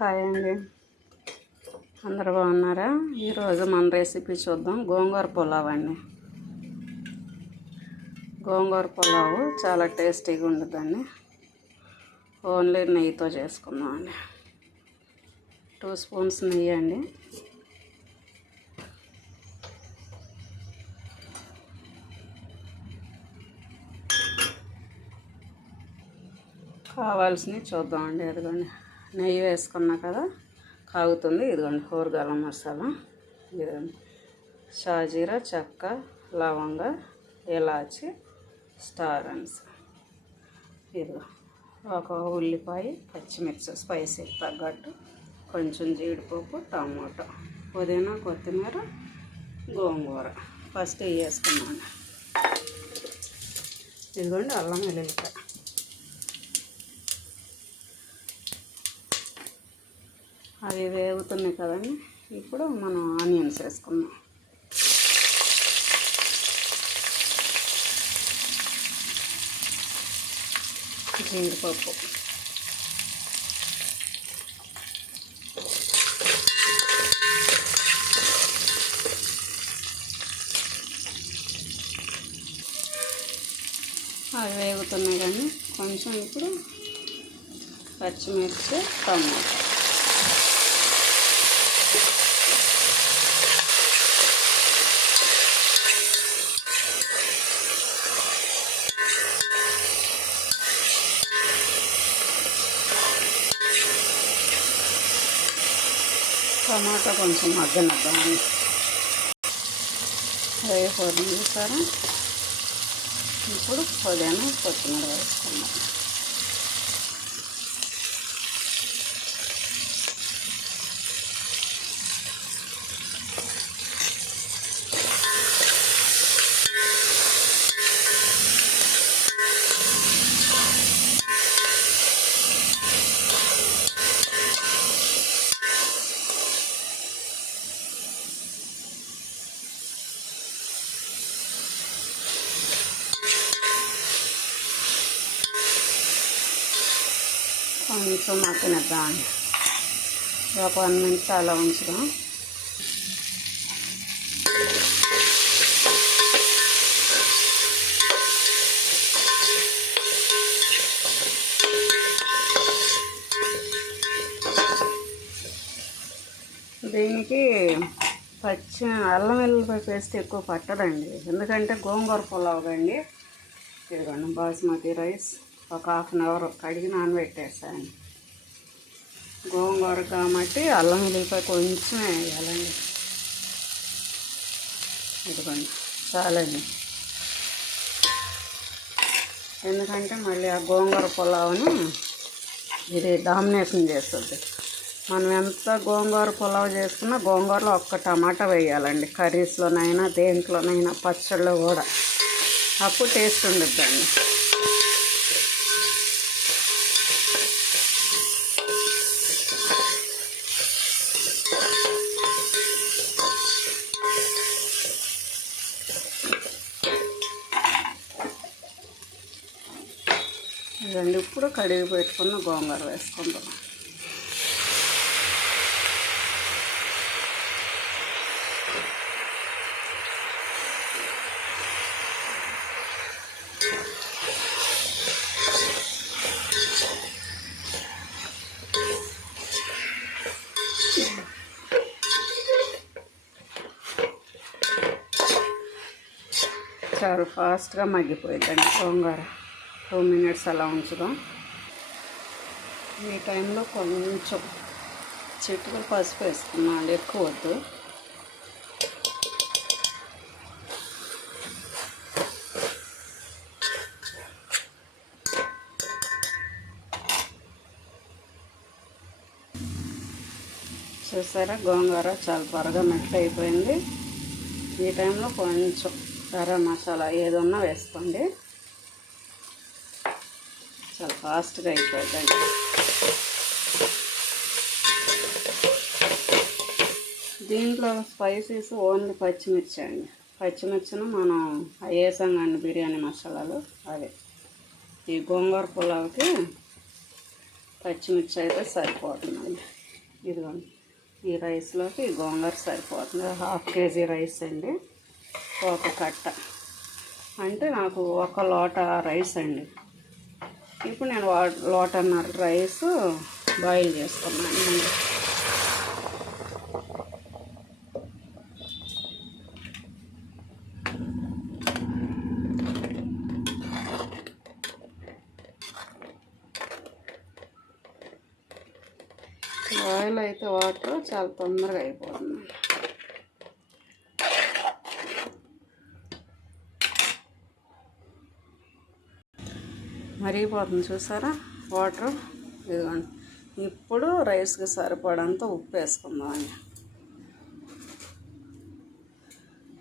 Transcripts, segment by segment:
Hi అండి, అందరు బాగున్నారా? ఈరోజు మన రెసిపీ చూద్దాం. గోంగూర పులావ్ అండి. గోంగూర పులావ్ చాలా టేస్టీగా ఉంటుందండి. ఓన్లీ నెయ్యితో చేసుకుందాం అండి. 2 స్పూన్స్ నెయ్యి అండి. కావాల్సినవి చూద్దామండి. ఇదిగోండి నెయ్యి వేసుకున్నా కదా, కాగుతుంది. ఇదిగోండి 4 గరం మసాలా, ఇదిగోండి షాజీరా, చెక్క, లవంగ, ఇలాచి, స్టార్ అన్స్, ఇదిగో ఒక ఉల్లిపాయ, పచ్చిమిర్చి స్పైసీకి తగ్గట్టు, కొంచెం జీడిపప్పు, టమాటో, పుదీనా, కొత్తిమీర, గోంగూర. ఫస్ట్ ఇవి వేసుకున్నాను. ఇదిగోండి అల్లం వెల్లుల్లిపాయ. అవి వేగుతున్నాయి కదండి. ఇప్పుడు మనం ఆనియన్స్ వేసుకుందాం. జీడిపప్పు, అవి వేగుతున్నాయి కానీ కొంచెం ఇప్పుడు పచ్చిమిర్చి, టమాటా, టమాటా కొంచెం మగ్గనిద్దామని వేగిపోతుంది చూసారా. ఇప్పుడు పుదీనా, కొత్తిమీర వేసుకుందాం. కొంచెం మగ్గనిద్దామండి. ఒక 1 మినిట్ అలా ఉంచుదాం. దీనికి అల్లం వెల్లుల్లిపాయ పేస్ట్ ఎక్కువ పట్టదండి, ఎందుకంటే గోంగూర పులావ్ అండి. ఇదిగోండి బాస్మతి రైస్ ఒక 1/2 అవర్ కడిగి నానబెట్టేసాను. గోంగూర కాబట్టి అల్లం వెల్లుల్లిపాయ కొంచెం వేయాలండి. ఇదిగోండి చాలండి, ఎందుకంటే మళ్ళీ ఆ గోంగూర పులావ్ని ఇది డామినేషన్ చేస్తుంది. మనం ఎంత గోంగూర పులావ్ చేసుకున్నా గోంగూరలో ఒక్క టమాటా వేయాలండి. కర్రీస్లోనైనా దేంట్లోనైనా పచ్చళ్ళు కూడా, అప్పుడు టేస్ట్ ఉండిద్దండి. ఇదండి ఇప్పుడు కడిగి పెట్టుకున్న గోంగూర వేసుకుందాం. చాలా ఫాస్ట్గా మగ్గిపోయిందండి గోంగూర. 2 మినిట్స్ అలా ఉంచుదాం. ఈ టైంలో కొంచెం చిటికెడు పసుపు వేసుకున్నాం, ఎక్కువ వద్దు. చూసారా, గోంగూర చాలా త్వరగా మెల్ట్ అయిపోయింది. ఈ టైంలో కొంచెం గరం మసాలా ఏదన్నా వేసుకోండి, చాలా ఫాస్ట్గా అయిపోయిందండి. దీంట్లో స్పైసెస్ ఓన్లీ పచ్చిమిర్చి అండి. పచ్చిమిర్చిని మనం వేసాం కానీ బిర్యానీ మసాలాలు అదే. ఈ గోంగూర పులావ్కి పచ్చిమిర్చి అయితే సరిపోతుందండి. ఇదిగోండి ఈ రైస్లోకి ఈ గోంగూర సరిపోతుంది. 1/2 కేజీ రైస్ అండి, ఒక కట్ట అంటే నాకు 1 లోట రైస్ అండి. ఇప్పుడు నేను లోటన్నర రైస్ బాయిల్ చేసుకున్నాను. బాయిల్ అయితే వాటర్ చాలా తొందరగా అయిపోతుంది. మరిగిపోతుంది చూసారా వాటర్. ఇదిగోండి ఇప్పుడు రైస్కి సరిపడంత ఉప్పు వేసుకుందామండి.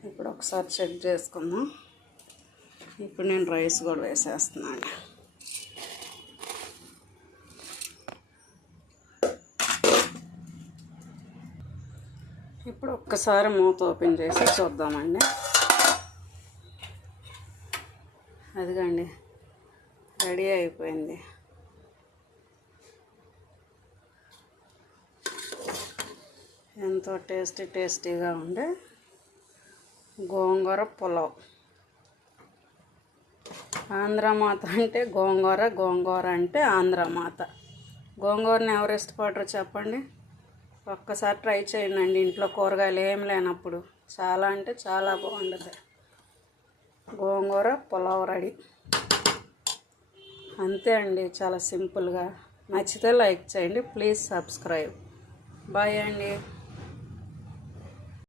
ఇప్పుడు ఒకసారి చెక్ చేసుకుందాం. ఇప్పుడు నేను రైస్ కూడా వేసేస్తున్నాను. ఇప్పుడు ఒక్కసారి మూత ఓపెన్ చేసి చూద్దామండి. అదిగండి రెడీ అయిపోయింది. ఎంతో టేస్టీగా ఉండే గోంగూర పులావ్. ఆంధ్రమాత అంటే గోంగూర అంటే ఆంధ్రమాత. గోంగూరని ఎవరు ఇష్టపడరు చెప్పండి? ఒక్కసారి ట్రై చేయండి ఇంట్లో కూరగాయలు ఏం లేనప్పుడు. చాలా అంటే చాలా బాగుంటుంది. గోంగూర పులావ్ రెడీ. అంతే అండి, చాలా సింపుల్గా. నచ్చితే లైక్ చేయండి, ప్లీజ్ సబ్స్క్రైబ్. బాయ్ అండి.